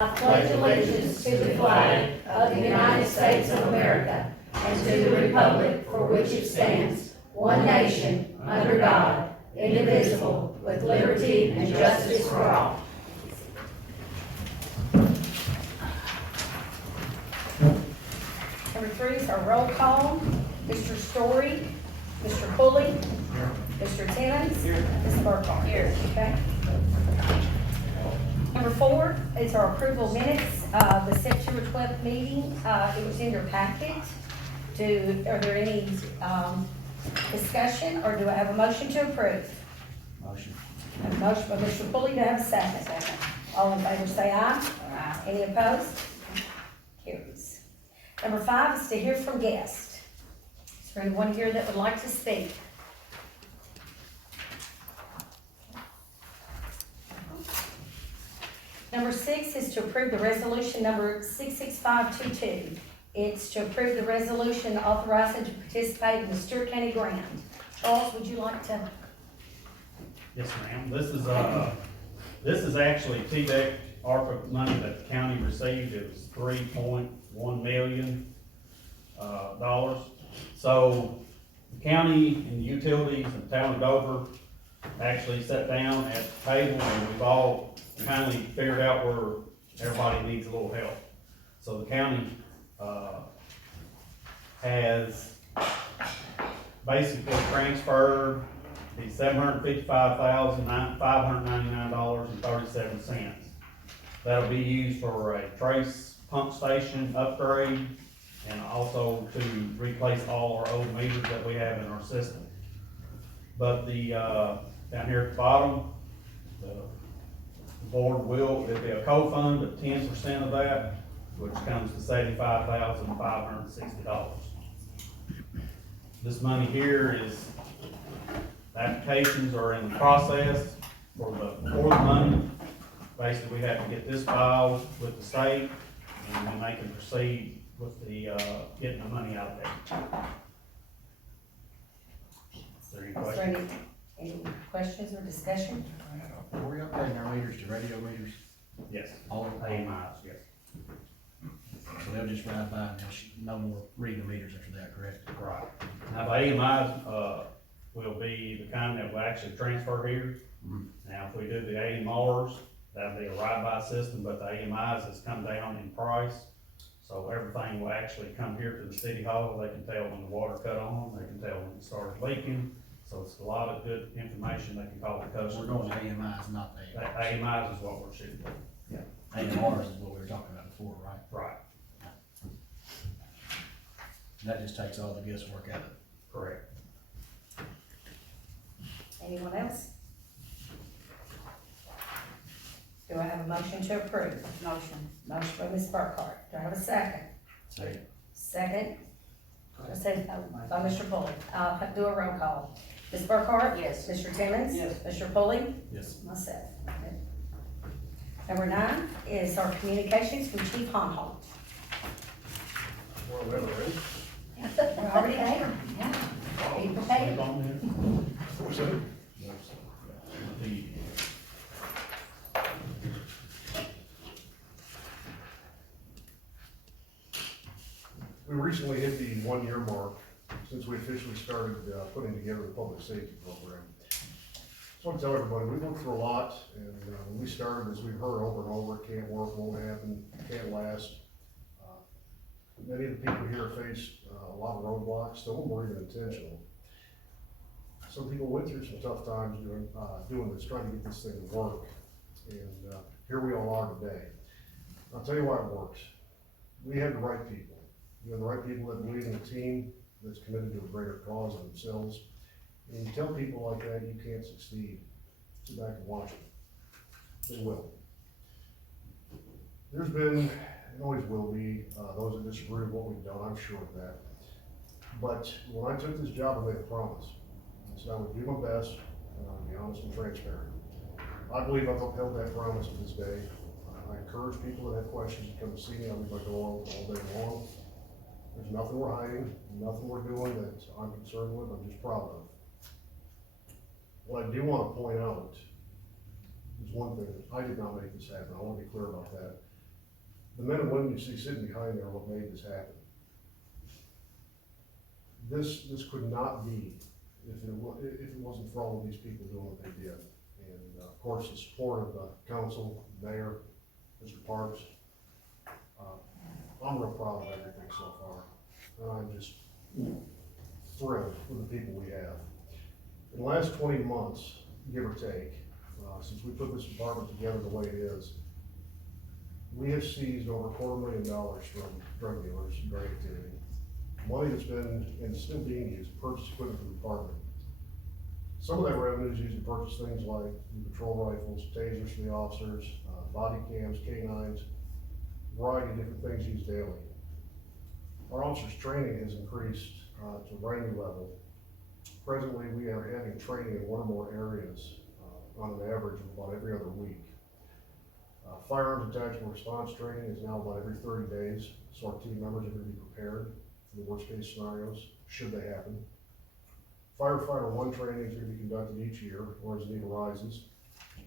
I pledge allegiance to the flag of the United States of America and to the republic for which it stands, one nation, under God, indivisible, with liberty and justice for all. Number 3 is our roll call. Mr. Story, Mr. Pulley, Mr. Timmons, Ms. Burkhardt. Here. Okay. Number 4 is our approval minutes of the September 12th meeting. It was in your packet. Are there any discussion, or do I have a motion to approve? Motion. I have a motion by Mr. Pulley. Do I have a second? All in favor say aye. Aye. Any opposed? Carries. Number 5 is to hear from guests. Is there anyone here that would like to speak? Number 6 is to approve the resolution number 66522. It's to approve the resolution authorizing to participate in the Stewart County Grant. Charles, would you like to? Yes, ma'am. This is actually TDEC ARPA money that the county received. It was $3.1 million. So the county and the utilities and the town of Dover actually sat down at the table and we've all kindly figured out where everybody needs a little help. So the county, has basically transferred the $755,599.37. That'll be used for a trace pump station upgrade and also to replace all our old meters that we have in our system. But the, down here at the bottom, the board will, there'll be a co-fund of 10% of that, which comes to $75,560. This money here is, applications are in the process for the money. Basically, we have to get this filed with the state, and then they can proceed with the, getting the money out there. Is there any Is there questions? any questions or discussion? Are we upgrading our meters to radio meters? Yes, All of them? AMIs, yes, So they'll just ride by and no more reading the meters after that, correct? right. Now, the AMIs, will be the kind that will actually transfer here. Mhm. Now, if we do the AMRs, that'll be a ride-by system, but the AMIs has come down in price. So everything will actually come here to the city hall. They can tell when the water cut on, they can tell when it started leaking. So it's a lot of good information they can call the We're customer. going to AMIs, not the AMIs is what we're shooting for. AMRs is what we were talking about before, right? Right, That just takes all the guesswork out of it. correct. Anyone else? Do I have a motion to approve? Motion. Motion by Ms. Burkhardt. Do I have a second? Second. Second? I said, by Mr. Pulley. I'll do a roll call. Ms. Burkhardt? Yes. Mr. Timmons? Yes. Mr. Pulley? Yes. Myself. Okay. Number 9 is our communications from Chief Honholt. We're already there. Yeah. Be prepared. We recently hit the 1-year mark since we officially started putting together the public safety program. Just want to tell everybody, we've looked for a lot, and when we started, as we've heard over and over, it can't work, won't happen, can't last. Many of the people here faced a lot of roadblocks, some of them were even intentional. Some people went through some tough times doing this, trying to get this thing to work, and here we all are today. I'll tell you why it works. We have the right people. You have the right people that believe in a team that's committed to a greater cause than themselves. And you tell people like that you can't succeed, sit back and watch them. They will. There's been, and always will be, those that disagree with what we've done, I'm sure of that. But when I took this job, I made a promise. I said I would do my best, and I would be honest and transparent. I believe I've upheld that promise to this day. I encourage people that have questions to come to see me. I'll leave my door open all day long. There's nothing we're hiding, nothing we're doing that I'm concerned with, I'm just proud of. What I do want to point out is one thing, I did not make this happen, I want to be clear about that. The men and women you see sitting behind there are what made this happen. This could not be if it wasn't for all of these people doing what they did. And of course, the support of the council, mayor, Mr. Parks. I'm real proud of everything so far, and I'm just thrilled with the people we have. In the last 20 months, give or take, since we put this department together the way it is, we have seized over $250,000 from drug dealers and drug activity. Money that's been, and still being used, to purchase equipment for the department. Some of that revenue is used to purchase things like new patrol rifles, tasers for the officers, body cams, canines, a variety of different things used daily. Our officers' training has increased to a brand new level. Presently, we are having training in one or more areas on an average of about every other week. Firearms and tactical response training is now about every 30 days, so our team members are going to be prepared for the worst case scenarios, should they happen. Firefighter 1 training is going to be conducted each year, or as need arises.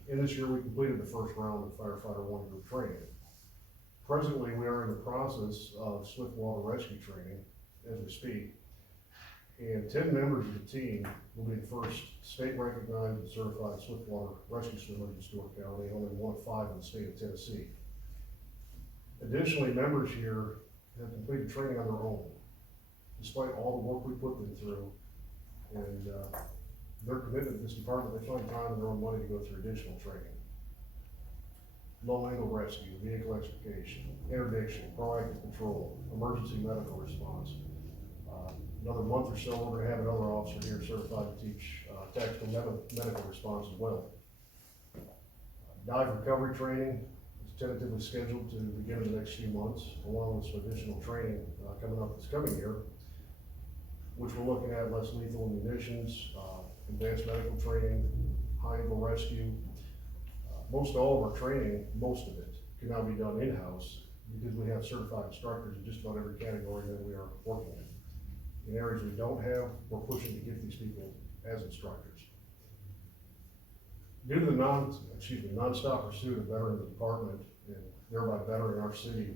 And this year, we completed the first round of Firefighter 1 group training. Presently, we are in the process of swift water rescue training as we speak. And 10 members of the team will be the first state-recognized and certified swiftwater rescue swimmers in Stewart County, only one of 5 in the state of Tennessee. Additionally, members here have completed training on their own, despite all the work we put them through. And their commitment to this department, they find time and their own money to go through additional training. Low-angle rescue, vehicle extrication, interdiction, proactive patrol, emergency medical response. Another month or so, we're gonna have another officer here certified to teach tactical medical response as well. Dive recovery training is tentatively scheduled to begin in the next few months, along with some additional training coming up this coming year, which we're looking at less lethal munitions, advanced medical training, high-angle rescue. Most all of our training, most of it, can now be done in-house because we have certified instructors in just about every category that we are working in. In areas we don't have, we're pushing to get these people as instructors. Due to the non-stop pursuit of bettering the department and thereby bettering our city,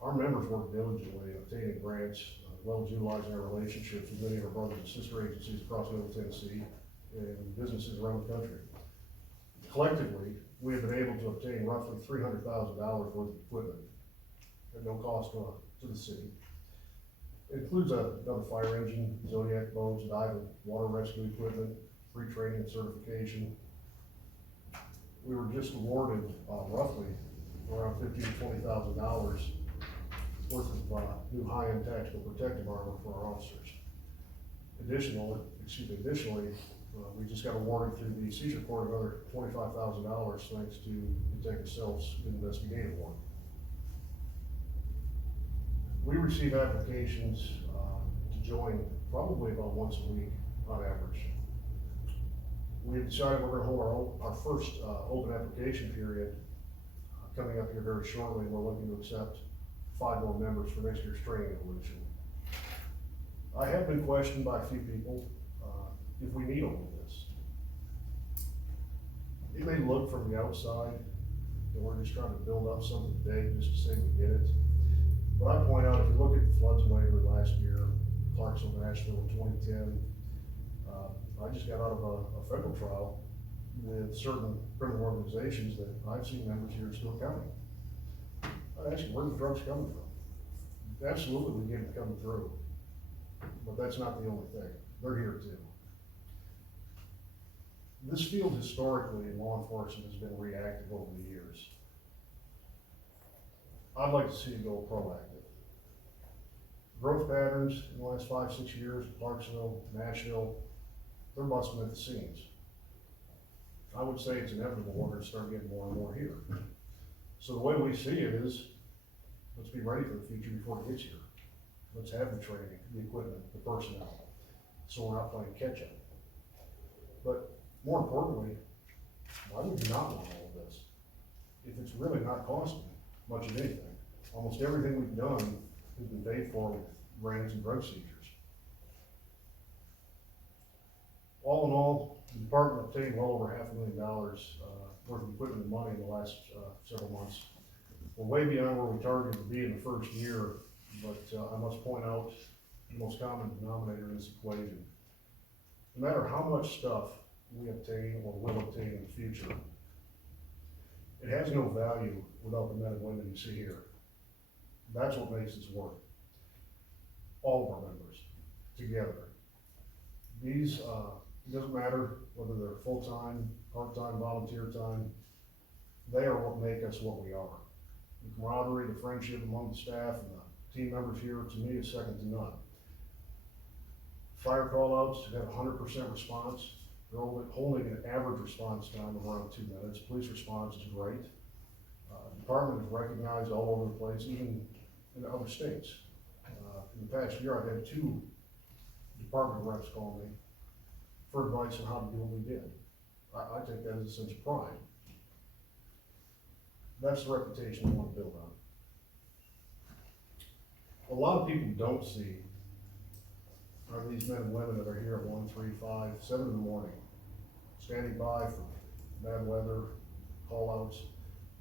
our members work diligently in obtaining grants, as well as utilizing our relationships with many of our brothers and sister agencies across Middle Tennessee and businesses around the country. Collectively, we have been able to obtain roughly $300,000 worth of equipment at no cost to the city. It includes another fire engine, Zodiac boats, dive and water rescue equipment, free training and certification. We were just awarded roughly around $15,000 to $20,000 worth of new high-end tactical protective armor for our officers. Additionally, we just got awarded through the seizure court another $25,000 thanks to Detective Self's investigative work. We receive applications to join probably about once a week on average. We have decided we're going to hold our first open application period coming up here very shortly. We're looking to accept 5 more members for next year's training evolution. I have been questioned by a few people if we need all of this. It may look from the outside that we're just trying to build up something big just to say we did it. But I point out, if you look at the floods in Waverly last year, Clarksville, Nashville in 2010, I just got out of a federal trial with certain criminal organizations that I've seen members here in Stewart County. I asked them, where the drugs coming from? Absolutely, we get them coming through, but that's not the only thing. They're here too. This field historically in law enforcement has been reactive over the years. I'd like to see it go proactive. Growth patterns in the last 5-6 years, Clarksville, Nashville, they're busting at the seams. I would say it's inevitable we're going to start getting more and more here. So the way we see it is, let's be ready for the future before it gets here. Let's have the training, the equipment, the personnel, so we're not playing catch up. But more importantly, why would you not want all of this? If it's really not costing much of anything. Almost everything we've done has been paid for with grants and drug seizures. All in all, the department obtained well over $500,000 worth of equipment and money in the last several months. We're way beyond where we targeted to be in the first year, but I must point out the most common denominator in this equation. No matter how much stuff we obtain or will obtain in the future, it has no value without the men and women you see here. That's what makes this work. All of our members, together. These, it doesn't matter whether they're full-time, part-time, volunteer time, they are what make us what we are. The camaraderie, the friendship among the staff and the team members here, to me, is second to none. Fire call-outs have 100% response. They're holding an average response time of around 2 minutes. Police response is great. Department is recognized all over the place, even in other states. In the past year, I've had 2 department reps call me for advice on how to do what we did. I take that as a sense of pride. That's the reputation we want to build on. A lot of people don't see are these men and women that are here at 1, 3, 5, 7 in the morning, standing by for bad weather, call-outs,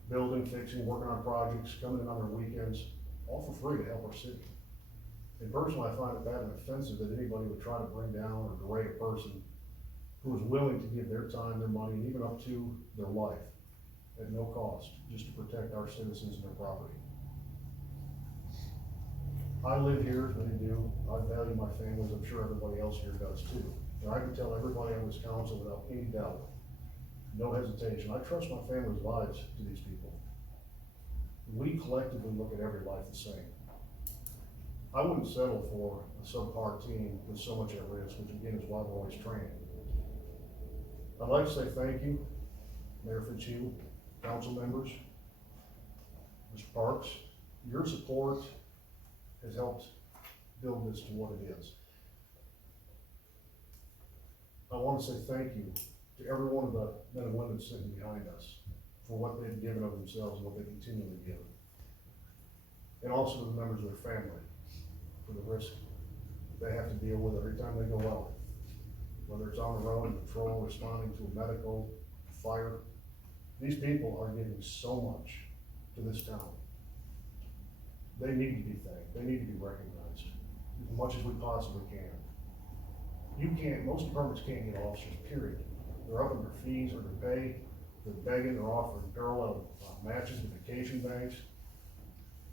building, fixing, working on projects, coming in on their weekends, all for free to help our city. And personally, I find it bad and offensive that anybody would try to bring down or berate a person who is willing to give their time, their money, and even up to their life at no cost, just to protect our citizens and their property. I live here, as many do. I value my family, as I'm sure everybody else here does too. And I can tell everybody on this council without any doubt, no hesitation, I trust my family's lives to these people. We collectively look at every life the same. I wouldn't settle for a subpar team with so much at risk, which again is why we're always training. I'd like to say thank you, Mayor Fitzhugh, council members, Mr. Parks. Your support has helped build this to what it is. I want to say thank you to every one of the men and women sitting behind us for what they've given of themselves and what they continually give. And also to the members of their family for the risk they have to deal with every time they go out. Whether it's on the road, patrol, responding to a medical, fire. These people are giving so much to this town. They need to be thanked, they need to be recognized as much as we possibly can. Most departments can't get officers, period. They're up on their fees or their pay, they're begging, they're offering parallel matches with vacation banks.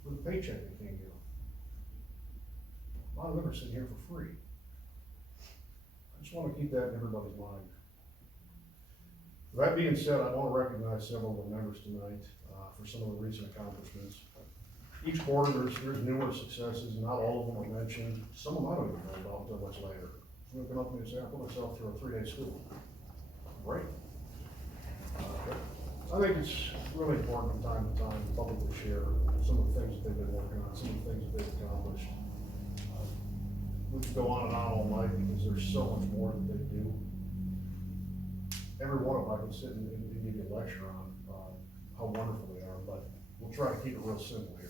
With a paycheck they can't get them. A lot of them are sitting here for free. I just want to keep that in everybody's mind. That being said, I want to recognize several of the members tonight for some of the recent accomplishments. Each quarter, there's numerous successes, not all of them are mentioned. Some of them I don't even know about until much later. Someone come up to me and say, I put myself through a 3-day school. Great. I think it's really important from time to time to publicly share some of the things that they've been working on, some of the things that they've accomplished. We could go on and on all night because there's so much more that they do. Every one of them I could sit and give you a lecture on how wonderful they are, but we'll try to keep it real simple here.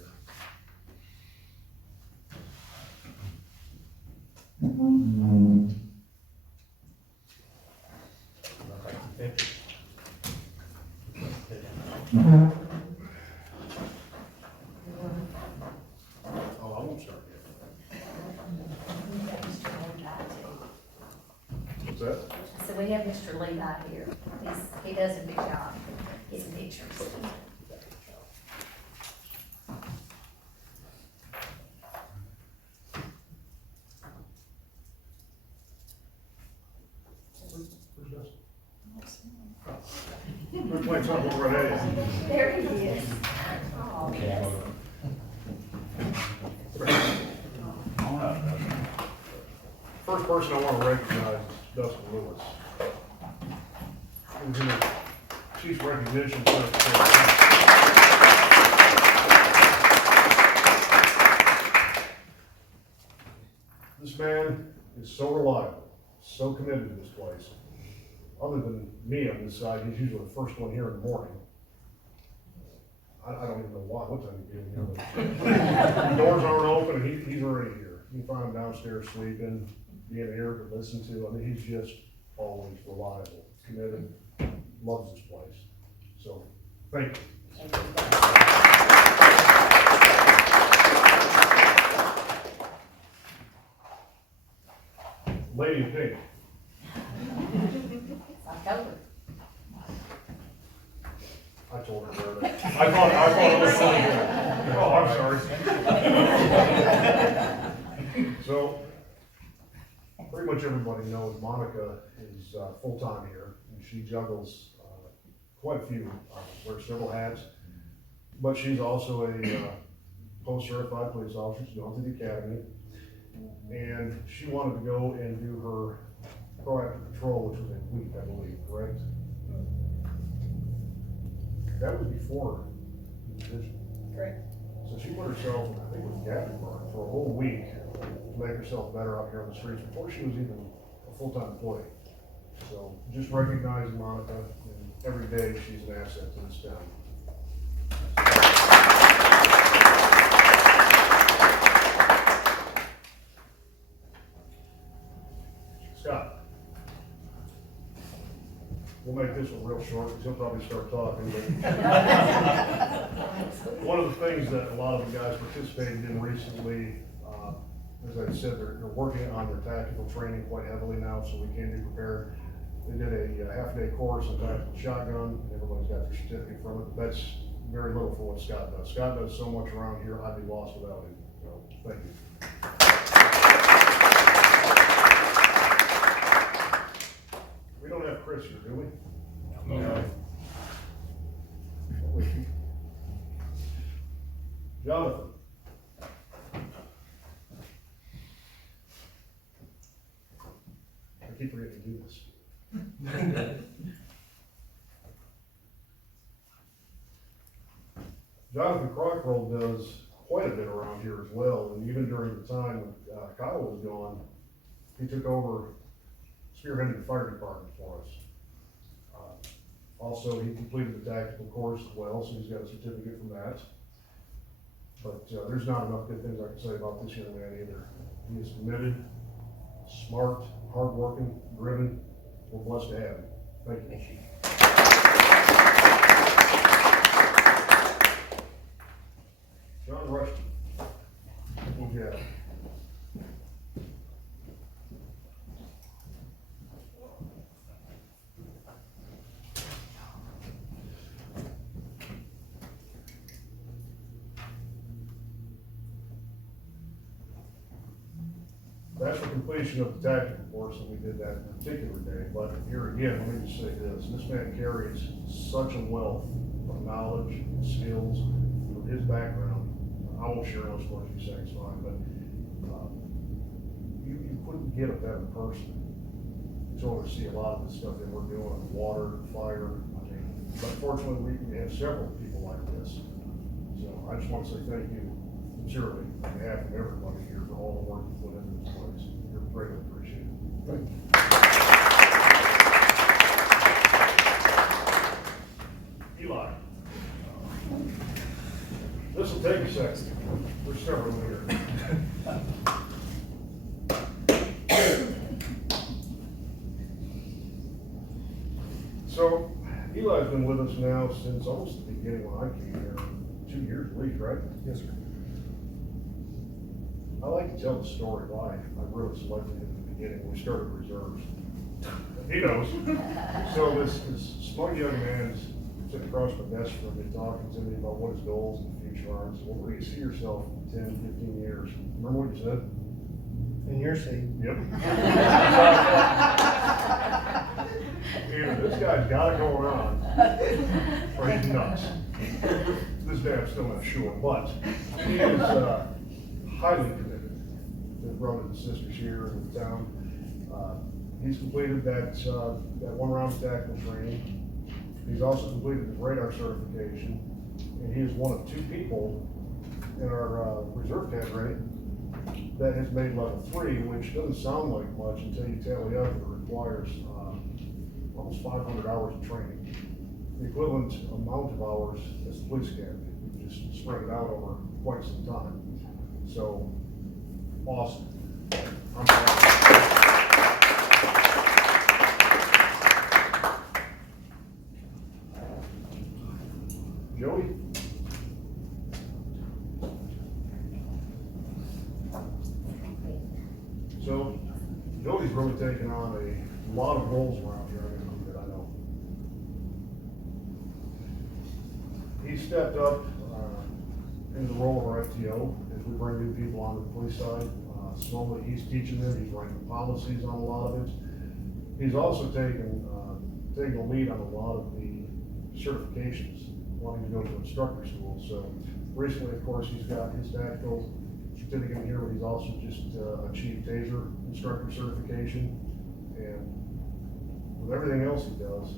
Oh, I won't start yet. What's that? So we have Mr. Levi here. He does a good job. His pictures. We're playing something already. There he is. Oh, yes. First person I want to recognize is Dustin Lewis. He was in the Chief's recognition certification. This man is so reliable, so committed to this place. Other than me on this side, he's usually the first one here in the morning. I don't even know why, what time he get in here, but doors aren't open and he's already here. You can find him downstairs sleeping, being here to listen to. I mean, he's just always reliable, committed, loves this place. So, thank you. Lady in pink. It's October. I told her where that. I thought it was funny. Oh, I'm sorry. So, pretty much everybody knows Monica is, full-time here, and she juggles, quite a few, wears several hats. But she's also a, post-certified police officer, she's gone through the academy. And she wanted to go and do her proactive patrol, which was a week, I believe, correct? That was before the division. Correct. So she put herself, I think it was Gatlinburg, for a whole week to make herself better out here on the streets before she was even a full-time employee. So just recognizing Monica, and every day she's an asset to this town. Scott. We'll make this one real short, because he'll probably start talking, but one of the things that a lot of the guys participated in recently, as I said, they're working on their tactical training quite heavily now, so we can be prepared. They did a half-day course on tactical shotgun, everybody's got their certificate from it, but that's very little for what Scott does. Scott does so much around here, I'd be lost without him, so, thank you. We don't have Chris here, do we? No. Jonathan. I keep forgetting to do this. Jonathan Crockrell does quite a bit around here as well, and even during the time when Kyle was gone, he took over spearheading the fire department for us. Also, he completed the tactical course as well, so he's got a certificate from that. But there's not enough good things I can say about this young man either. He is committed, smart, hardworking, driven. We're blessed to have him. Thank you. John Rushton. Good job. That's the completion of the tactical course that we did that particular day, but here again, let me just say this man carries such a wealth of knowledge and skills from his background. I won't share those stories you say, it's fine, but you couldn't get a better person to oversee a lot of the stuff that we're doing on water, fire. I mean, but fortunately, we have several people like this. So I just want to say thank you sincerely on behalf of everybody here for all the work you put into this place. You're greatly appreciated. Thank you. Eli. This will take a second. There's several here. So, Eli's been with us now since almost the beginning when I came here. 2 years at least, right? Yes, sir. I like to tell the story why I really selected him at the beginning when we started reserves. He knows. So this smart young man is sitting across my desk from me talking to me about what his goals in the future are. And so, well, where do you see yourself in 10, 15 years? Remember what you said? In your seat. Yep. Either this guy's got it going on, or he's nuts. This day I'm still not sure, but he is highly committed to his brothers and sisters here in the town. He's completed that one round of tactical training. He's also completed his radar certification, and he is one of 2 people in our reserve cadre that has made level 3, which doesn't sound like much until you tally up. It requires almost 500 hours of training, the equivalent amount of hours as the police academy. We just spread it out over quite some time. So, awesome. I'm proud. Joey? really taken on a lot of roles around here, that I know. He stepped up, into the role of our FTO, as we bring new people onto the police side. Slowly, he's teaching them, he's writing policies on a lot of it. He's also taking the lead on a lot of the certifications, wanting to go to instructor school. So recently, of course, he's got his tactical certificate here, but he's also just achieved TASER instructor certification. And with everything else he does,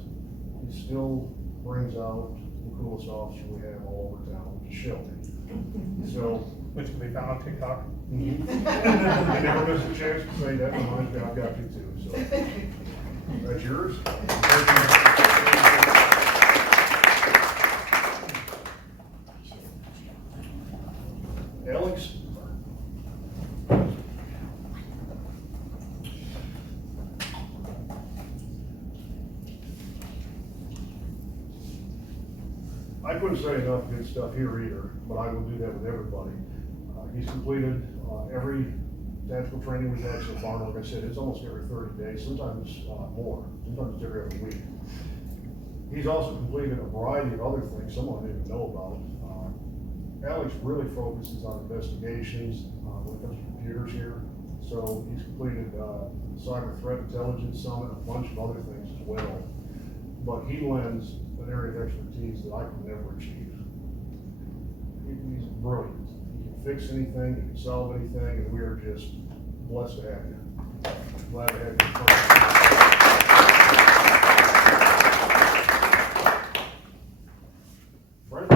he still brings out the coolest officer we have all over town, which is Shelby. So, Which can be found on TikTok. I never miss a chance to say that, but I've got you too, so. That's yours. Alex? I couldn't say enough good stuff here either, but I will do that with everybody. He's completed every tactical training we've had so far. Like I said, it's almost every 30 days, sometimes more, sometimes it's every other week. He's also completed a variety of other things some I didn't even know about. Alex really focuses on investigations when it comes to computers here. So he's completed Cyber Threat Intelligence Summit, a bunch of other things as well. But he lends an area of expertise that I could never achieve. He's brilliant. He can fix anything, he can solve anything, and we are just blessed to have you. Glad to have you. Frank?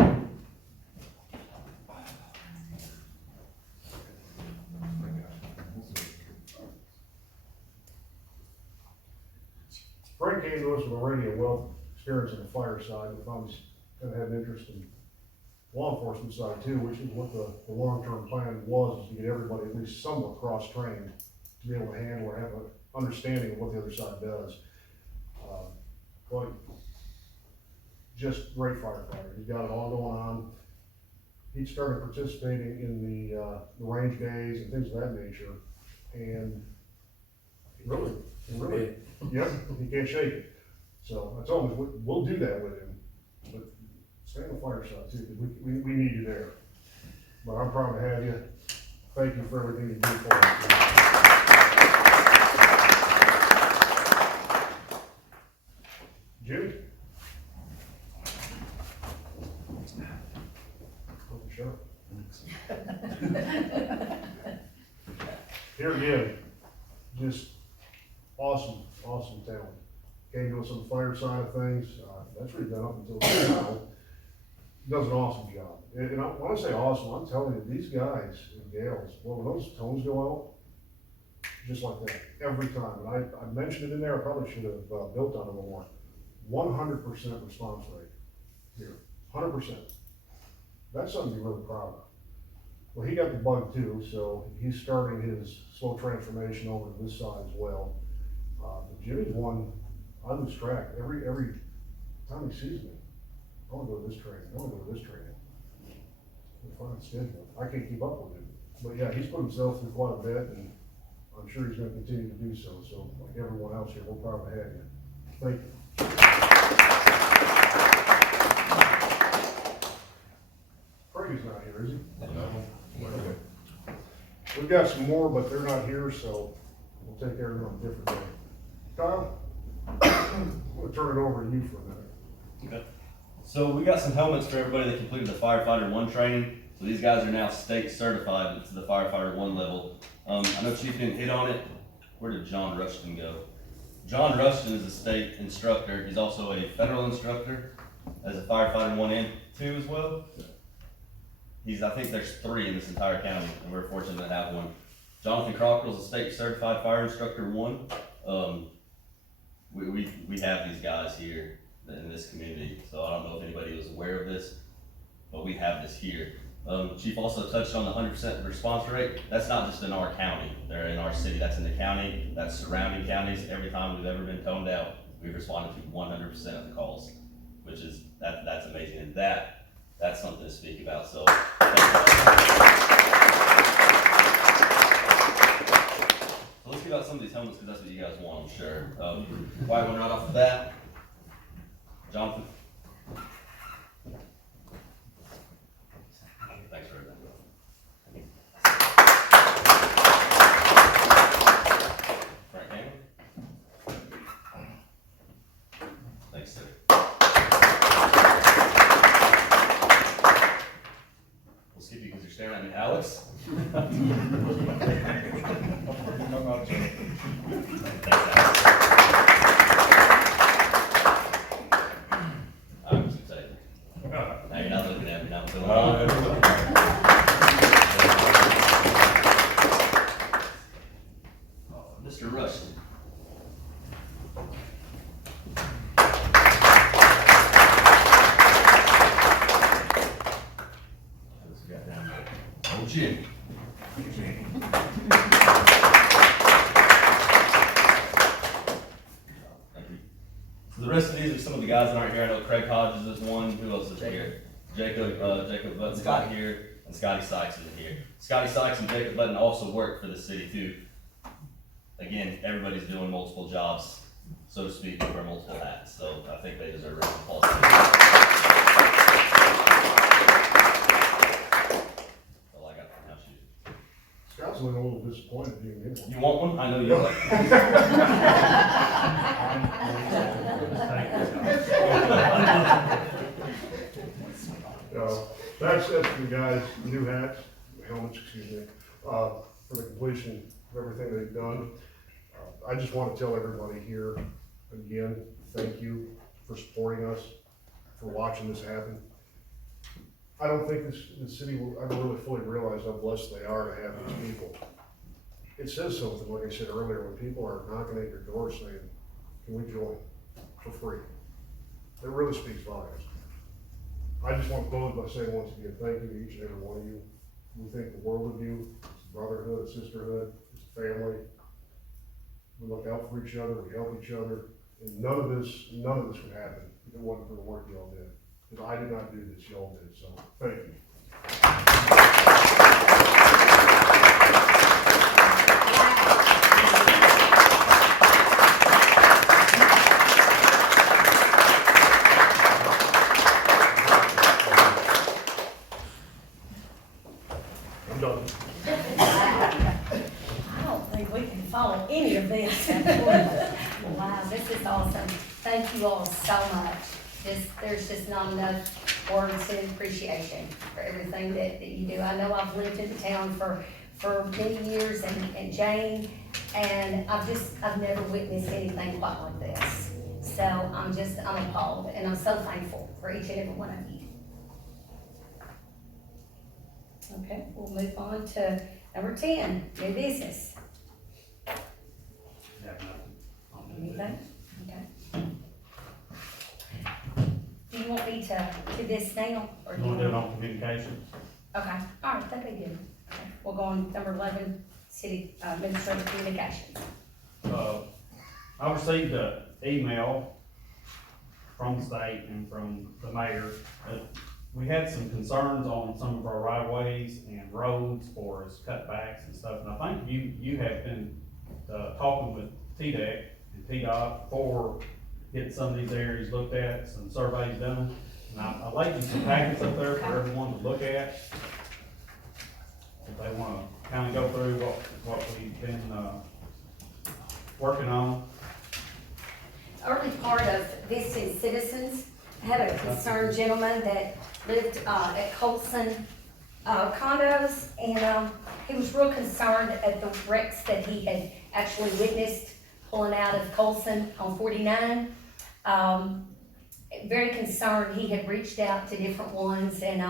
Frank came to us with already a wealth of experience on the fire side. We found he's kind of had an interest in law enforcement side too, which is what the long-term plan was to get everybody at least somewhat cross-trained to be able to handle or have an understanding of what the other side does. But just great firefighter. He's got it all going on. He started participating in the range days and things of that nature, and really, yeah, he can't shake it. So I told him, we'll do that with him, but stay on the fire side too, because we need you there. But I'm proud to have you. Thank you for everything you do for us. Jimmy? Sure. Here again, just awesome talent. Came to us on the fire side of things, that's what he's done up until now. Does an awesome job. And when I say awesome, I'm telling you, these guys and gals, well, when those tones go out, just like that, every time. And I mentioned it in there, I probably should have built on it a little more. 100% response rate here, 100%. That's something to be really proud of. Well, he got the bug too, so he's starting his slow transformation over to this side as well. But Jimmy's one, I lose track. Every time he sees me, I want to go to this training, I want to go to this training. We'll find a schedule. I can't keep up with him. But yeah, he's put himself through quite a bit, and I'm sure he's going to continue to do so. So like everyone else here, we're proud to have you. Thank you. Freddie's not here, is he? No. We've got some more, but they're not here, so we'll take care of them on a different day. Kyle, I'm gonna turn it over to you for a minute. Okay. So we got some helmets for everybody that completed the Firefighter 1 training. So these guys are now state certified to the Firefighter 1 level. I know Chief didn't hit on it. Where did John Rushton go? John Rushton is a state instructor. He's also a federal instructor as a Firefighter 1 and 2 as well. I think there's 3 in this entire county, and we're fortunate to have one. Jonathan Crocker is a state certified fire instructor 1. We have these guys here in this community, so I don't know if anybody was aware of this, but we have this here. Chief also touched on the 100% response rate. That's not just in our county. They're in our city. That's in the county. That's surrounding counties. Every time we've ever been toned out, we've responded to 100% of the calls, which is that's amazing, and that's something to speak about. So let's get out some of these helmets because that's what you I'm sure. Quiet one right off the bat. Jonathan? Thanks for everything. Frank Hammond? Thanks, sir. We'll skip you because you're staring at me. Alex? Thanks, Alex. I'm just excited. Now you're not looking at me, now I'm feeling Mr. Rushton. Oh, Jim. Thank you. So the rest of these are some of the guys that aren't here. I know Craig Hodges is one. Who else is here? Jacob Button's not here, and Scotty Sykes isn't here. Scotty Sykes and Jacob Button also work for the city too. Again, everybody's doing multiple jobs, so to speak, wear multiple hats. So I think they deserve a round of applause. That's all I got for now, shoot. Scott's looking a little disappointed being in one. You want one? I know you like. That's for the guys, new hats, helmets, excuse me, for the completion of everything they've done. I just want to tell everybody here, again, thank you for supporting us, for watching this happen. I don't think the city will ever really fully realize how blessed they are to have these people. It says something, like I said earlier, when people are knocking at your door saying, can we join for free? It really speaks volumes. I just want to close by saying once again, thank you to each and every one of you. We think the world of you. It's a brotherhood, a sisterhood, it's a family. We look out for each other, we help each other, and none of this would happen if it wasn't for the work y'all did. Because I did not do this, y'all did, so thank you. I'm done. I don't think we can follow any of this. Wow, this is awesome. Thank you all so much. There's just not enough words in appreciation for everything that you do. I know I've lived in the town for many years and Jane, and I've never witnessed anything quite like this. So I'm appalled, and I'm so thankful for each and every one of you. Okay, we'll move on to number 10, new business. Anything? Okay. Do you want me to do this now, or You wanna do it on communications? Okay, all right, that'd be good. Okay, we'll go on number 11, city administrative communications. I received an email from the state and from the mayor that we had some concerns on some of our right of ways and roads for us cutbacks and stuff. And I think you have been, talking with TDEC and TDOT for getting some of these areas looked at, some surveys done. And I laid you some packets up there for everyone to look at. If they wanna kinda go through what we've been, working on. Early part of this is citizens. I had a concerned gentleman that lived at Colson condos, and he was real concerned at the wrecks that he had actually witnessed pulling out of Colson on 49. Very concerned. He had reached out to different ones, and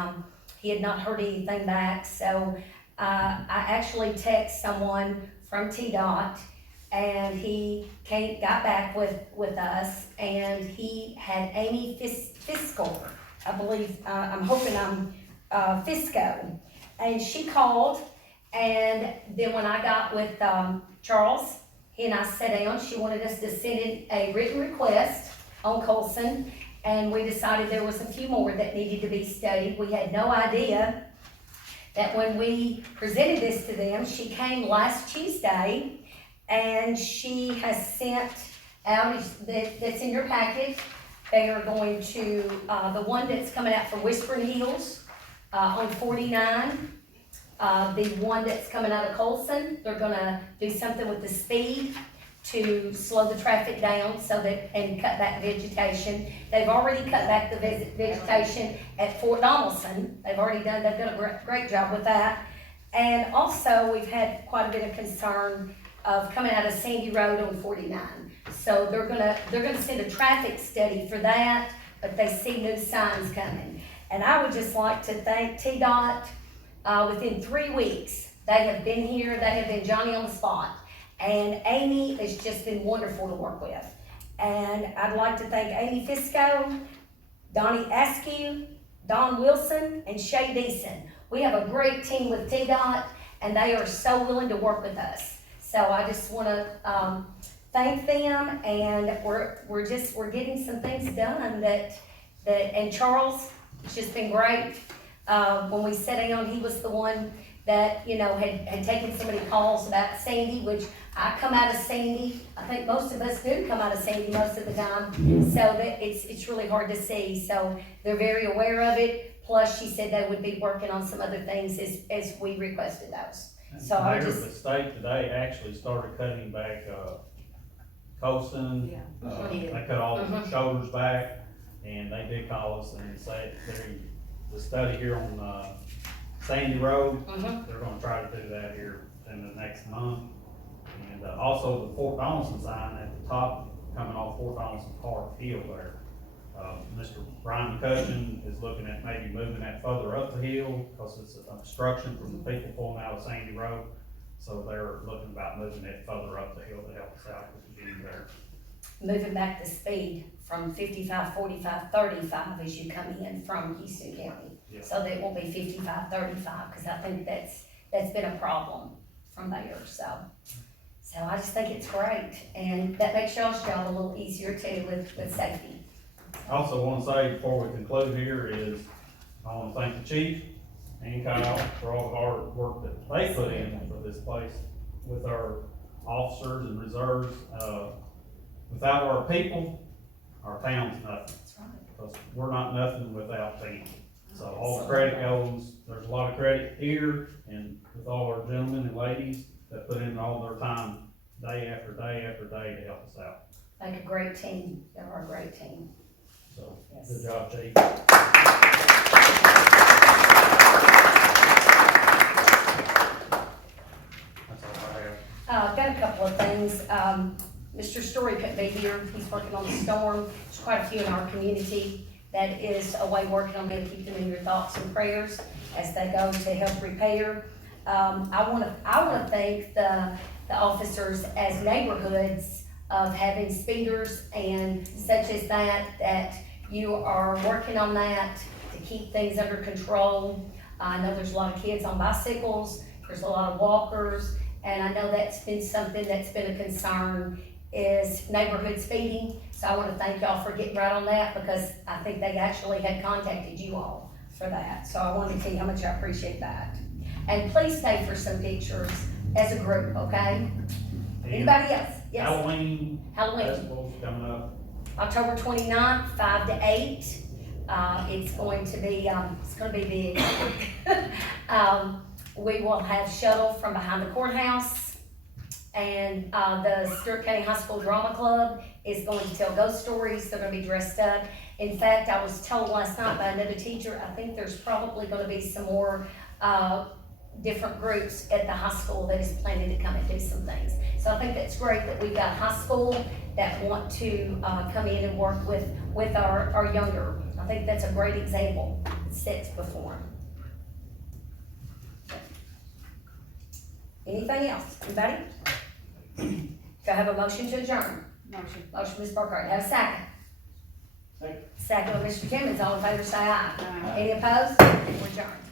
he had not heard anything back. So I actually texted someone from TDOT, and he got back with us, and he had Amy Fiscal, I believe, I'm hoping Fisco, and she called, and then when I got with Charles, he and I sat down. She wanted us to send in a written request on Colson, and we decided there was a few more that needed to be studied. We had no idea that when we presented this to them, she came last Tuesday, and she has sent out, that's in your packet. They are going to, the one that's coming out for Whispering Hills, on 49. The one that's coming out of Colson, they're gonna do something with the speed to slow the traffic down so that, and cut back vegetation. They've already cut back the vegetation at Fort Donaldson. They've done a great job with that. And also, we've had quite a bit of concern of coming out of Sandy Road on 49. So they're gonna send a traffic study for that, but they see new signs coming. And I would just like to thank TDOT. Within 3 weeks, they have been here, they have been Johnny on the spot. And Amy has just been wonderful to work with. And I'd like to thank Amy Fisco, Donnie Askew, Don Wilson, and Shay Deason. We have a great team with TDOT, and they are so willing to work with us. So I just wanna, thank them, and we're getting some things done and Charles, it's just been great. When we sat down, he was the one that, had taken so many calls about Sandy, which I come out of Sandy. I think most of us do come out of Sandy most of the time, so that it's really hard to see. So they're very aware of it. Plus, she said they would be working on some other things as we requested those. So I Mayor, just, the state today actually started cutting back, Colston. They cut all the shoulders back, and they did call us and say, the study here on, Sandy Road, they're gonna try to do that here in the next month. And, also the Fort Donaldson sign at the top, coming off Fort Donaldson Park Hill there. Mr. Brian McCutcheon is looking at maybe moving that further up the hill, because it's an obstruction from the people pulling out of Sandy Road. So they're looking about moving it further up the hill to help us out with the getting there. moving back the speed from 55, 45, 35 as you come in from Houston County. Yeah. So that it won't be 55, 35, because I think that's been a problem from there, so I just think it's great, and that makes y'all's job a little easier too with safety. I also want to say before we conclude here is, I want to thank the chief and Kyle for all the hard work that they put in for this place with our officers and reserves. Without our people, our town's nothing, That's right. because we're not nothing without them. So all the credit goes, there's a lot of credit here, and with all our gentlemen and ladies that put in all their time, day after day after day to help us out. Like a great team, they're a great team. So, Yes. good job, chief. That's all I have. I've got a couple of things. Mr. Story couldn't be here. He's working on the storm. There's quite a few in our community that is away working on it. Keep them in your thoughts and prayers as they go to help repair. I want to thank the officers as neighborhoods of having speeders and such as that you are working on that to keep things under control. I know there's a lot of kids on bicycles. There's a lot of walkers. And I know that's been something that's been a concern is neighborhood speeding. So I want to thank y'all for getting right on that, because I think they actually had contacted you all for that. So I wanted to tell you how much I appreciate that. And please stay for some pictures as a group, okay? Anybody else? Yes, Halloween Halloween, festival's coming up. October 29th, 5 to 8. It's going to be big. We will have shuttle from behind the courthouse, and the Stewart County High School Drama Club is going to tell ghost stories. They're gonna be dressed up. In fact, I was told last night by another teacher, I think there's probably gonna be some more different groups at the high school that is planning to come and do some things. So I think that's great that we've got high school that want to come in and work with our younger. I think that's a great example that sets before them. Anything else? Anybody? Do I have a motion to adjourn? Motion. Motion, Ms. Burkhardt. Have a second? Second. Second by Mr. Timmons. All in favor, say aye. Aye. Any opposed? We're adjourned.